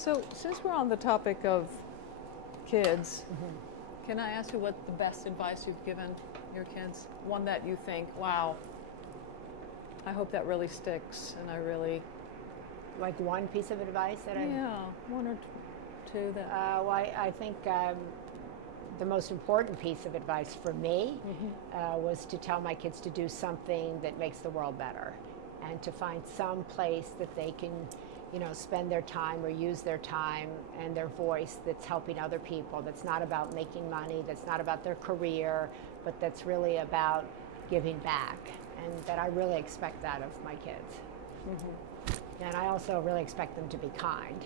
So, since we're on the topic of kids, can I ask you what the best advice you've given your kids? One that you think, wow, I hope that really sticks, and I really... Like one piece of advice that Yeah, one or two that... well, I think the most important piece of advice for me was to tell my kids to do something that makes the world better, and to find some place that they can, you know, spend their time or use their time and their voice that's helping other people, that's not about making money, that's not about their career, but that's really about giving back. And that I really expect that of my kids. And I also really expect them to be kind.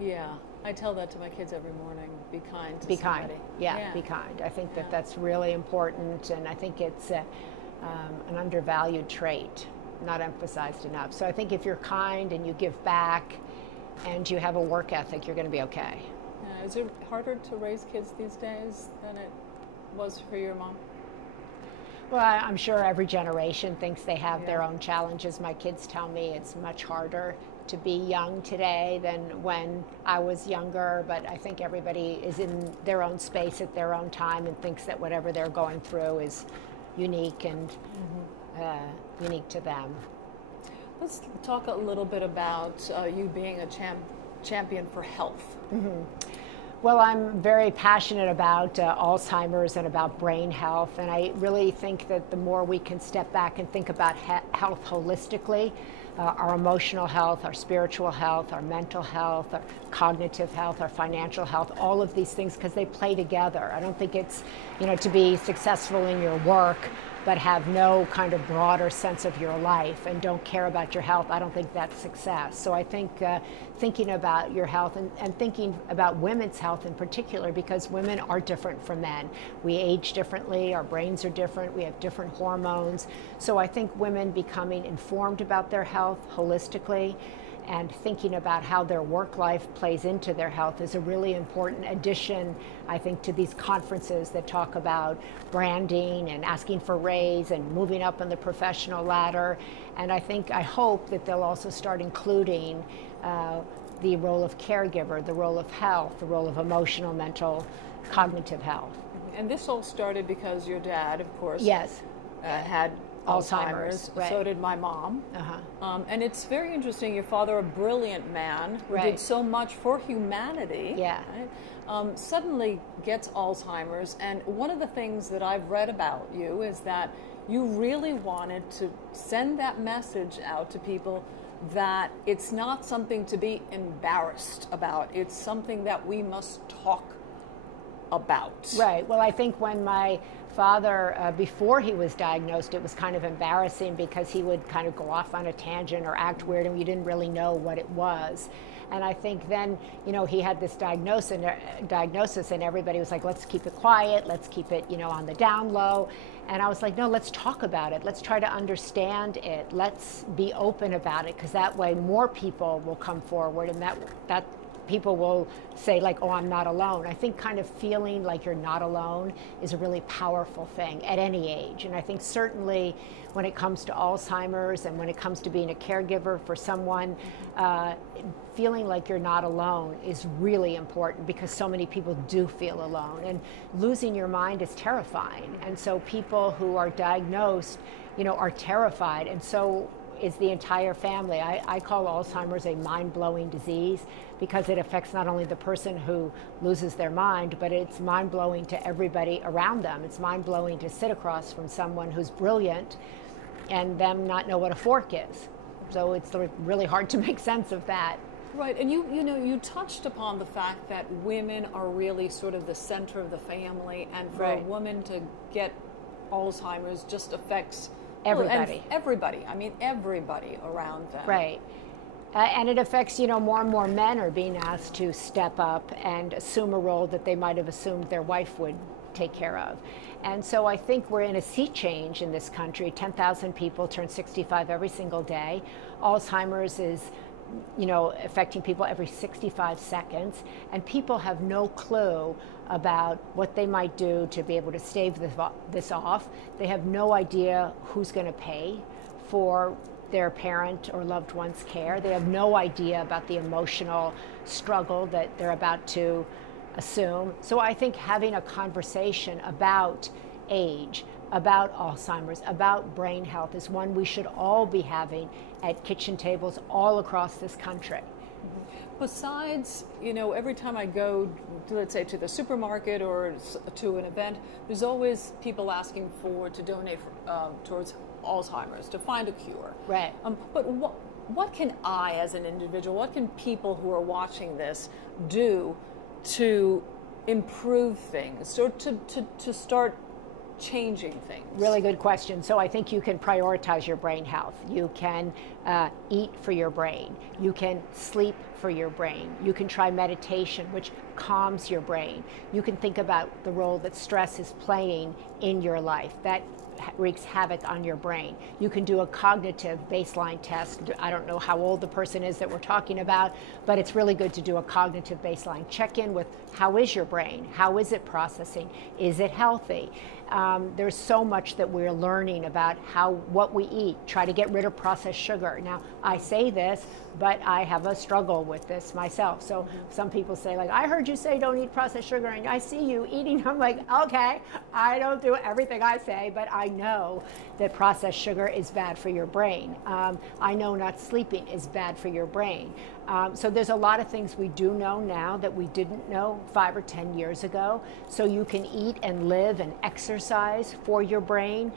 Yeah, I tell that to my kids every morning, be kind to Be somebody. kind, yeah, be kind. I think that that's really important, and I think it's an undervalued trait, not emphasized enough. So I think if you're kind and you give back and you have a work ethic, you're going to be okay. Yeah. Is it harder to raise kids these days than it was for your mom? Well, I'm sure every generation thinks they have their own challenges. My kids tell me it's much harder to be young today than when I was younger, but I think everybody is in their own space at their own time and thinks that whatever they're going through is unique and unique to them. Let's talk a little bit about you being a champion for health. Well, I'm very passionate about Alzheimer's and about brain health, and I really think that the more we can step back and think about health holistically, our emotional health, our spiritual health, our mental health, our cognitive health, our financial health, all of these things, because they play together. I don't think it's, you know, to be successful in your work but have no kind of broader sense of your life and don't care about your health, I don't think that's success. So I think thinking about your health and thinking about women's health in particular, because women are different from men. We age differently, our brains are different, we have different hormones. So I think women becoming informed about their health holistically and thinking about how their work life plays into their health is a really important addition, I think, to these conferences that talk about branding and asking for raise and moving up on the professional ladder. And I hope that they'll also start including the role of caregiver, the role of health, the role of emotional, mental, cognitive health. And this all started because your dad, of course, had Alzheimer's. Right. So did my mom. And it's very interesting. Your father, a brilliant man who did so much for humanity, suddenly gets Alzheimer's. And one of the things that I've read about you is that you really wanted to send that message out to people that it's not something to be embarrassed about. It's something that we must talk about. Right. Well, I think when my father, before he was diagnosed, it was kind of embarrassing because he would kind of go off on a tangent or act weird and you didn't really know what it was. And I think then, you know, he had this diagnosis and everybody was like, let's keep it quiet, let's keep it, you know, on the down low. And I was like, no, let's talk about it. Let's try to understand it. Let's be open about it, because that way more people will come forward and that people will say, like, oh, I'm not alone. I think kind of feeling like you're not alone is a really powerful thing at any age. And I think certainly when it comes to Alzheimer's and when it comes to being a caregiver for someone, feeling like you're not alone is really important, because so many people do feel alone. And losing your mind is terrifying. And so people who are diagnosed, you know, are terrified. And so is the entire family. I call Alzheimer's a mind-blowing disease, because it affects not only the person who loses their mind, but it's mind-blowing to everybody around them. It's mind-blowing to sit across from someone who's brilliant and them not know what a fork is. So it's really hard to make sense of that. Right, and you touched upon the fact that women are really sort of the center of the family, and for a woman to get Alzheimer's just affects everybody. And everybody. I mean, everybody around them. Right. And it affects, you know, more and more men are being asked to step up and assume a role that they might have assumed their wife would take care of. And so I think we're in a sea change in this country. 10,000 people turn 65 every single day. Alzheimer's is, you know, affecting people every 65 seconds. And people have no clue about what they might do to be able to stave this off. They have no idea who's going to pay for their parent or loved one's care. They have no idea about the emotional struggle that they're about to assume. So I think having a conversation about age, about Alzheimer's, about brain health is one we should all be having at kitchen tables all across this country. Besides, you know, every time I go, let's say, to the supermarket or to an event, there's always people asking to donate towards Alzheimer's, to find a cure. Right. But what can I, as an individual, what can people who are watching this do to improve things, or to start changing things? Really good question. So I think you can prioritize your brain health. You can eat for your brain. You can sleep for your brain. You can try meditation, which calms your brain. You can think about the role that stress is playing in your life. That wreaks havoc on your brain. You can do a cognitive baseline test. I don't know how old the person is that we're talking about, but it's really good to do a cognitive baseline check-in with how is your brain? How is it processing? Is it healthy? There's so much that we're learning about what we eat. Try to get rid of processed sugar. Now, I say this, but I have a struggle with this myself. So some people say, like, I heard you say don't eat processed sugar, and I see you eating. I'm like, okay, I don't do everything I say, but I know that processed sugar is bad for your brain. I know not sleeping is bad for your brain. So there's a lot of things we do know now that we didn't know 5 or 10 years ago. So you can eat and live and exercise for your brain.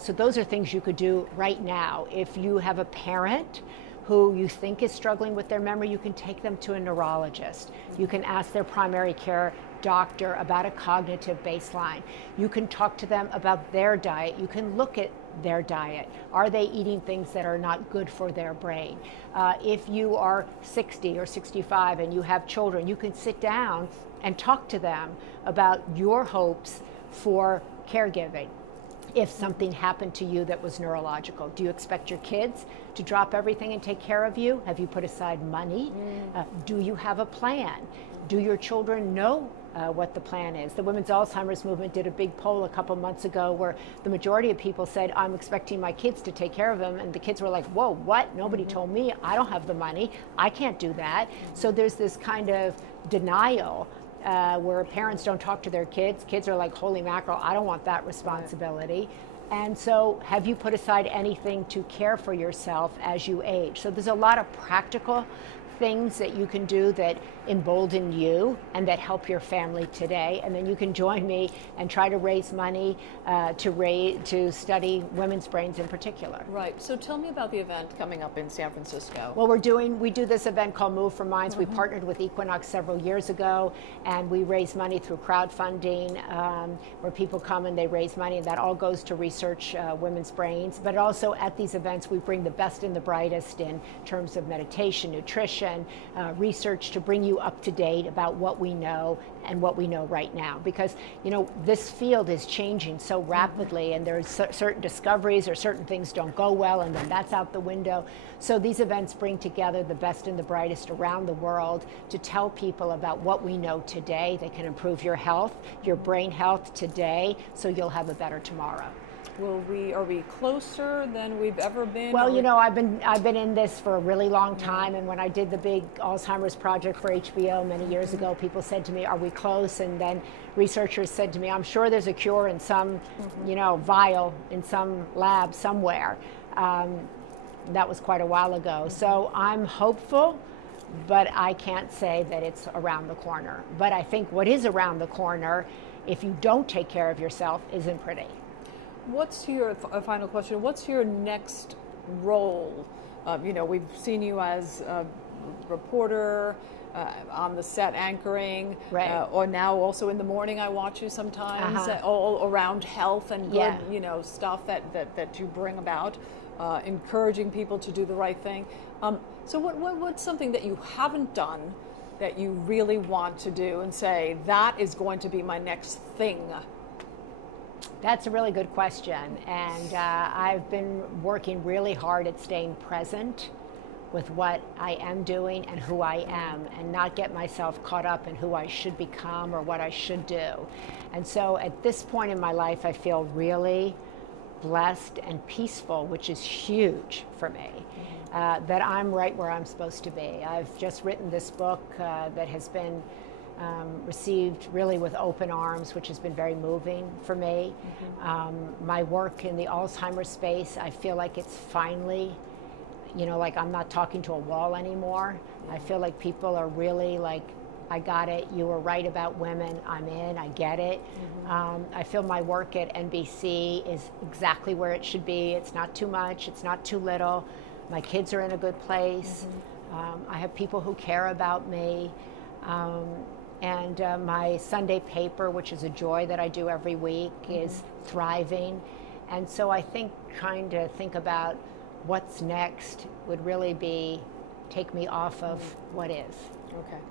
So those are things you could do right now. If you have a parent who you think is struggling with their memory, you can take them to a neurologist. You can ask their primary care doctor about a cognitive baseline. You can talk to them about their diet. You can look at their diet. Are they eating things that are not good for their brain? If you are 60 or 65 and you have children, you can sit down and talk to them about your hopes for caregiving. If something happened to you that was neurological, do you expect your kids to drop everything and take care of you? Have you put aside money? Do you have a plan? Do your children know what the plan is? The Women's Alzheimer's Movement did a big poll a couple months ago where the majority of people said, I'm expecting my kids to take care of them. And the kids were like, whoa, what? Nobody told me. I don't have the money. I can't do that. So there's this kind of denial where parents don't talk to their kids. Kids are like, holy mackerel, I don't want that responsibility. And so have you put aside anything to care for yourself as you age? So there's a lot of practical things that you can do that embolden you and that help your family today. And then you can join me and try to raise money to study women's brains in particular. Right. So tell me about the event coming up in San Francisco. Well, we do this event called Move for Minds. We partnered with Equinox several years ago, and we raise money through crowdfunding, where people come and they raise money, and that all goes to research women's brains. But also at these events, we bring the best and the brightest in terms of meditation, nutrition, research to bring you up to date about what we know and what we know right now. Because, you know, this field is changing so rapidly, and there's certain discoveries or certain things don't go well, and then that's out the window. So these events bring together the best and the brightest around the world to tell people about what we know today. They can improve your health, your brain health today, so you'll have a better tomorrow. Are we closer than we've ever been? Well, you know, I've been in this for a really long time, and when I did the big Alzheimer's project for HBO many years ago, people said to me, are we close? And then researchers said to me, I'm sure there's a cure in some, you know, vial in some lab somewhere. That was quite a while ago. So I'm hopeful, but I can't say that it's around the corner. But I think what is around the corner, if you don't take care of yourself, isn't pretty. What's your final question? What's your next role? You know, we've seen you as a reporter, on the set anchoring, right. Or now also in the morning I watch you sometimes, all around health and good, you know, stuff that you bring about, encouraging people to do the right thing. So what's something that you haven't done that you really want to do and say, that is going to be my next thing? That's a really good question, and I've been working really hard at staying present with what I am doing and who I am, and not get myself caught up in who I should become or what I should do. And so at this point in my life, I feel really blessed and peaceful, which is huge for me, that I'm right where I'm supposed to be. I've just written this book that has been received really with open arms, which has been very moving for me. My work in the Alzheimer space, I feel like it's finally, you know, like I'm not talking to a wall anymore. I feel like people are really like, I got it, you were right about women, I'm in, I get it. I feel my work at NBC is exactly where it should be. It's not too much, it's not too little. My kids are in a good place. I have people who care about me. And my Sunday paper, which is a joy that I do every week, is thriving. And so I think trying to think about what's next would really be take me off of what is. Okay.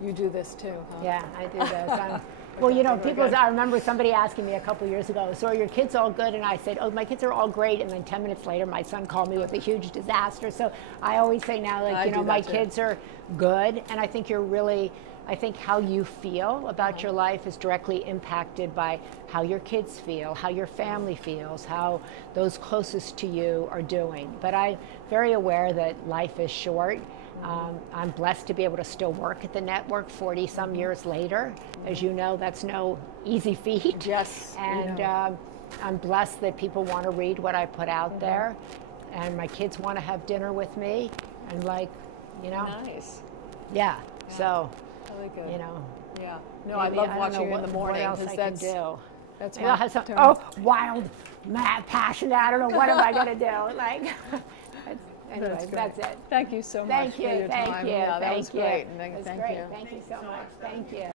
You do this too, huh? Yeah, I do this. Well, you know, I remember somebody asking me a couple years ago, so are your kids all good? And I said, oh, my kids are all great. And then 10 minutes later, my son called me with a huge disaster. So I always say now, like, you know, my kids are good. And I think I think how you feel about your life is directly impacted by how your kids feel, how your family feels, how those closest to you are doing. But I'm very aware that life is short. I'm blessed to be able to still work at the network 40 some years later. As you know, that's no easy feat. Yes. And I'm blessed that people want to read what I put out there. And my kids want to have dinner with me. And like, you know. Nice. Yeah. So. Really good. You know. Yeah. No, I love watching you in the morning. What else I can do? That's I'll have some wild, mad, passionate. I don't know what am I going to do. Like, anyway, that's it. Thank you so much for your time. Thank you. Yeah, that was great. Thank you. Thank you so much. Thank you.